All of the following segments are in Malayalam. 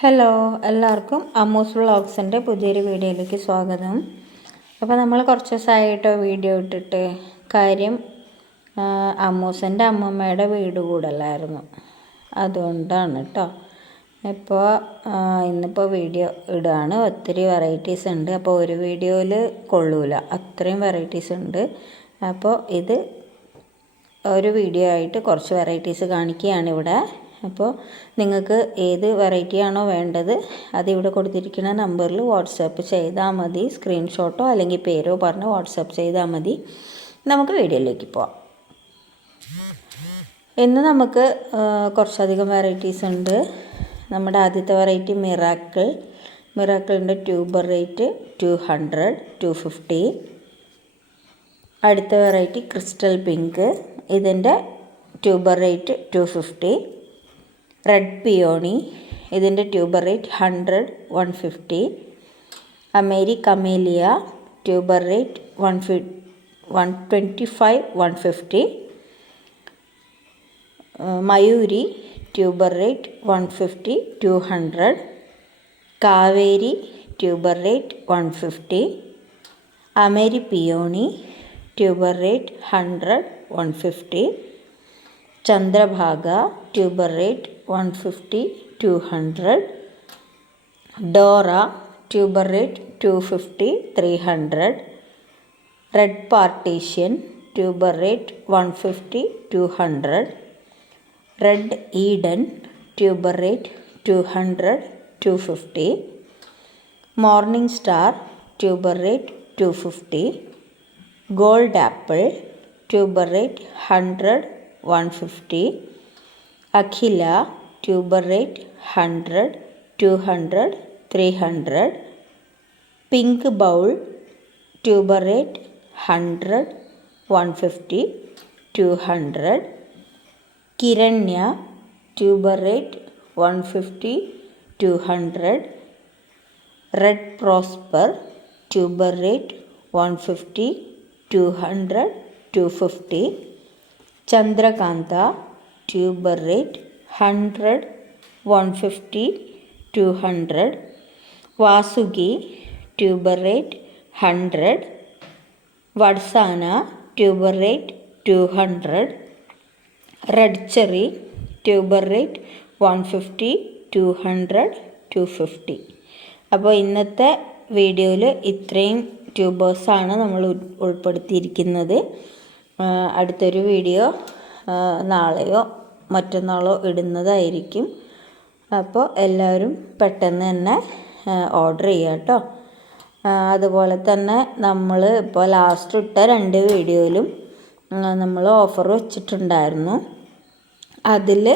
ഹലോ, എല്ലാവർക്കും അമ്മൂസ് വ്ളോഗ്സിൻ്റെ പുതിയൊരു വീഡിയോയിലേക്ക് സ്വാഗതം. അപ്പോൾ നമ്മൾ കുറച്ച് ദിവസമായിട്ടോ വീഡിയോ ഇട്ടിട്ട് കാര്യം അമ്മൂസിൻ്റെ അമ്മമ്മയുടെ വീട് കൂടലായിരുന്നു, അതുകൊണ്ടാണ് കേട്ടോ. ഇപ്പോൾ ഇന്നിപ്പോൾ വീഡിയോ ഇടുകയാണ്. ഒത്തിരി വെറൈറ്റീസ് ഉണ്ട്. അപ്പോൾ ഒരു വീഡിയോയിൽ കൊള്ളൂല, അത്രയും വെറൈറ്റീസ് ഉണ്ട്. അപ്പോൾ ഇത് ഒരു വീഡിയോ ആയിട്ട് കുറച്ച് വെറൈറ്റീസ് കാണിക്കുകയാണ് ഇവിടെ. അപ്പോൾ നിങ്ങൾക്ക് ഏത് വെറൈറ്റി ആണോ വേണ്ടത് അതിവിടെ കൊടുത്തിരിക്കുന്ന നമ്പറിൽ വാട്സാപ്പ് ചെയ്താൽ മതി. സ്ക്രീൻഷോട്ടോ അല്ലെങ്കിൽ പേരോ പറഞ്ഞ് വാട്സാപ്പ് ചെയ്താൽ മതി. നമുക്ക് വീഡിയോയിലേക്ക് പോവാം. ഇന്ന് നമുക്ക് കുറച്ചധികം വെറൈറ്റീസ് ഉണ്ട്. നമ്മുടെ ആദ്യത്തെ വെറൈറ്റി മിറാക്കിളിൻ്റെ ട്യൂബർ റേറ്റ് 200, 250. അടുത്ത വെറൈറ്റി ക്രിസ്റ്റൽ പിങ്ക്, ഇതിൻ്റെ ട്യൂബർ റേറ്റ് 250. റെഡ് പിയോണി, ഇതിൻ്റെ tuber rate 100, 150. Camellia tuber rate 125, 150. Mayuri tuber rate 150, 200. Kaveri tuber rate 150. Peony tuber rate 100, 150. Chandrabhaga tuber rate 150, 200. Dora tuber rate 250, 300. Red partition tuber rate 150, 200. Red Eden tuber rate 200, 250. Morning star tuber rate 250. Gold apple tuber rate 100, 150. അഖില tuber rate 100, 200, 300. Pink bowl tuber rate 100, 150, 200. കിരണ്യ tuber rate 150, 200. Red prosper tuber rate 150, 200, 250. Chandrakanta tuber rate 100, 150, 200. Vasuki tuber rate 100. വഡ്സാന tuber rate 200. Red cherry tuber rate 150, 200, 250. അപ്പോൾ ഇന്നത്തെ വീഡിയോയിൽ ഇത്രയും ട്യൂബേഴ്സാണ് നമ്മൾ ഉൾപ്പെടുത്തിയിരിക്കുന്നത്. അടുത്തൊരു വീഡിയോ നാളെയോ മറ്റന്നാളോ ഇടുന്നതായിരിക്കും. അപ്പോൾ എല്ലാവരും പെട്ടെന്ന് തന്നെ ഓർഡർ ചെയ്യുക കേട്ടോ. അതുപോലെ തന്നെ നമ്മൾ ഇപ്പോൾ ലാസ്റ്റ് ഇട്ട 2 വീഡിയോയിലും നമ്മൾ ഓഫർ വെച്ചിട്ടുണ്ടായിരുന്നു. അതിൽ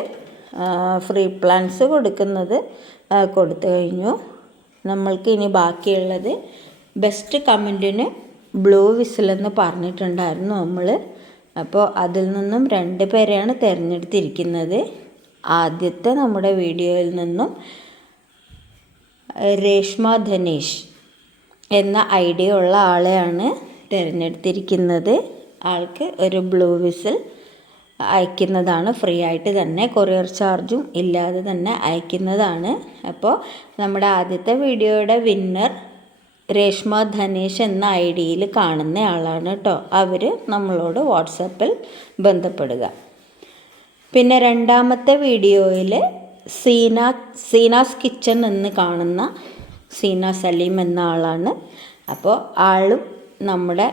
ഫ്രീ പ്ലാൻസ് കൊടുക്കുന്നത് കൊടുത്തു കഴിഞ്ഞു. നമ്മൾക്ക് ഇനി ബാക്കിയുള്ളത് ബെസ്റ്റ് കമൻറ്റിന് ബ്ലൂ വിസിലെന്ന് പറഞ്ഞിട്ടുണ്ടായിരുന്നു നമ്മൾ. അപ്പോൾ അതിൽ നിന്നും 2 പേരെയാണ് തിരഞ്ഞെടുത്തിരിക്കുന്നത്. ആദ്യത്തെ നമ്മുടെ വീഡിയോയിൽ നിന്നും രേഷ്മ ധനേഷ് എന്ന ഐഡിയ ഉള്ള ആളെയാണ് തിരഞ്ഞെടുത്തിരിക്കുന്നത്. ആൾക്ക് ഒരു ബ്ലൂ വിസിൽ അയക്കുന്നതാണ്, ഫ്രീ ആയിട്ട് തന്നെ, കൊറിയർ ചാർജും ഇല്ലാതെ തന്നെ അയക്കുന്നതാണ്. അപ്പോൾ നമ്മുടെ ആദ്യത്തെ വീഡിയോയുടെ വിന്നർ രേഷ്മ ധനേഷ് എന്ന ഐഡിയിൽ കാണുന്ന ആളാണ് കേട്ടോ. അവർ നമ്മളോട് വാട്സാപ്പിൽ ബന്ധപ്പെടുക. പിന്നെ രണ്ടാമത്തെ വീഡിയോയിൽ സീനാസ് കിച്ചൺ എന്ന് കാണുന്ന സീന സലീം എന്ന ആളാണ്. അപ്പോൾ ആളും നമ്മുടെ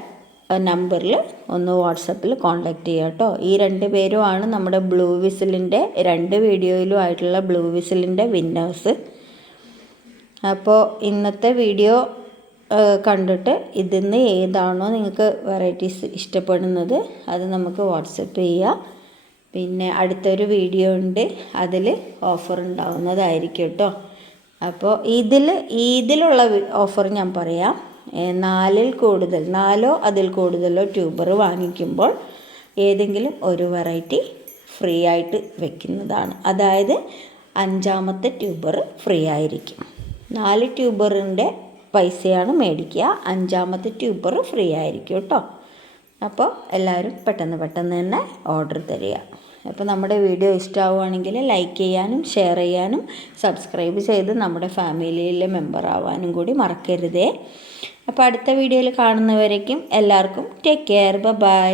നമ്പറിൽ ഒന്ന് വാട്സാപ്പിൽ കോൺടാക്റ്റ് ചെയ്യുക കേട്ടോ. ഈ 2 പേരുമാണ് നമ്മുടെ ബ്ലൂ വിസിലിൻ്റെ 2 വീഡിയോയിലും ആയിട്ടുള്ള ബ്ലൂ വിസിലിൻ്റെ വിന്നേഴ്സ്. അപ്പോൾ ഇന്നത്തെ വീഡിയോ കണ്ടിട്ട് ഇതിൽ നിന്ന് ഏതാണോ നിങ്ങൾക്ക് വെറൈറ്റീസ് ഇഷ്ടപ്പെടുന്നത് അത് നമുക്ക് വാട്സപ്പ് ചെയ്യുക. പിന്നെ അടുത്തൊരു വീഡിയോ ഉണ്ട്, അതിൽ ഓഫർ ഉണ്ടാവുന്നതായിരിക്കും കേട്ടോ. അപ്പോൾ ഇതിലുള്ള ഓഫർ ഞാൻ പറയാം. 4 അതിൽ കൂടുതലോ ട്യൂബർ വാങ്ങിക്കുമ്പോൾ ഏതെങ്കിലും ഒരു വെറൈറ്റി ഫ്രീ ആയിട്ട് വെക്കുന്നതാണ്. അതായത് 5ാമത്തെ ട്യൂബർ ഫ്രീ ആയിരിക്കും. 4 ട്യൂബറിൻ്റെ പൈസയാണ് മേടിക്കുക, 5ാമത്തെ ട്യൂബർ ഫ്രീ ആയിരിക്കും കേട്ടോ. അപ്പോൾ എല്ലാവരും പെട്ടെന്ന് തന്നെ ഓർഡർ തരിക. അപ്പോൾ നമ്മുടെ വീഡിയോ ഇഷ്ടമാവുകയാണെങ്കിൽ ലൈക്ക് ചെയ്യാനും ഷെയർ ചെയ്യാനും സബ്സ്ക്രൈബ് ചെയ്ത് നമ്മുടെ ഫാമിലിയിലെ മെമ്പർ ആവാനും കൂടി മറക്കരുതേ. അപ്പോൾ അടുത്ത വീഡിയോയിൽ കാണുന്നവരേക്കും എല്ലാവർക്കും ടേക്ക് കെയർ. ബൈ.